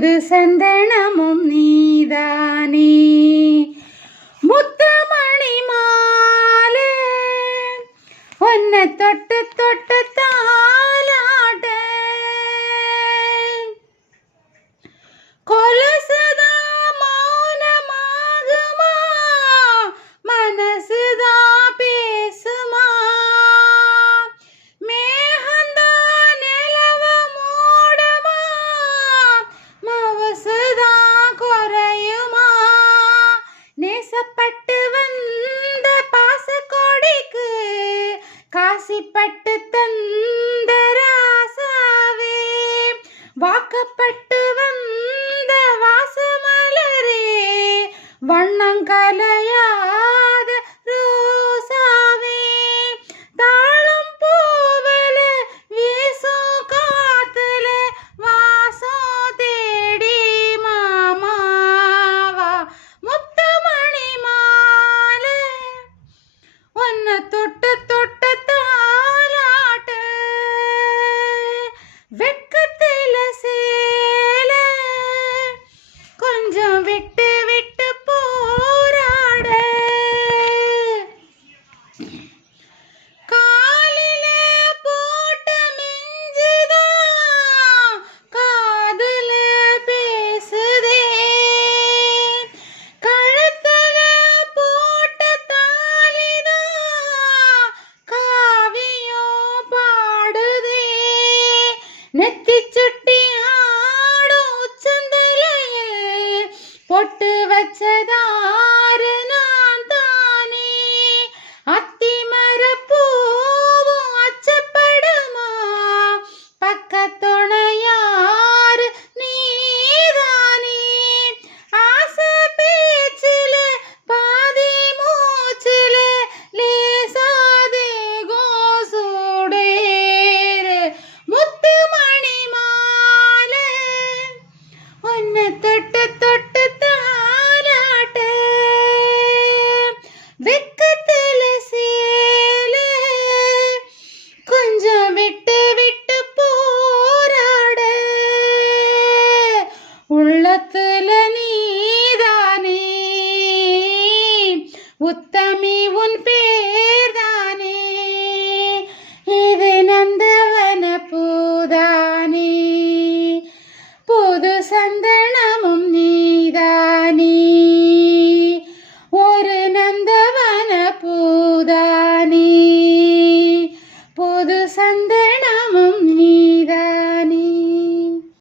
புது சந்தனமும் நீதானே முத்தமணி மாலை உன்னை தொட்டு தொட்டு தாலாட்ட கொலுசுதா மௌனமாகுமா மனசுதா பேசுமா மேகந்தா நிலவ மூடுமா மவசுதா குறையுமா நேசப்பட்டு வந்த பாசக்கொடிக்கு காசிப்பட்டு தந்த ராசாவே வாக்கப்பட்டு வந்த வாசமலரே வண்ணங்கலையாத ரோசாவே தாளம் பூவல வீசும் காத்துல வாசம் தேடி மாமாவா முத்தமணி மாலை உன்னை தொட்டு தொட்டு தாலாட்ட வெக்கத்தில சேல கொஞ்சம் விட்டு விட்டு போராட காலில போட்ட மிஞ்சுதான் காதுல பேசுதே கழுத்துல போட்ட தாலிதான் காவியம் பாடுதே நெத்தி சுட்டி ஆடும் உச்சந்தலையில் பொட்டு வச்சதாரு நான் தானே அத்திமர பூவும் அச்சப்படுமா பக்கத்துணையாரு நீதானே ஆசை பேச்சில பாதி மூச்சில லேசாதே கோசூடேரு முத்துமணி மாலை உன்னை தொட்டு தொட்டு தாலாட்ட வெக்கத்துல சேல கொஞ்சம் விட்டு விட்டு போராட உள்ளத்துல நீதானே உத்த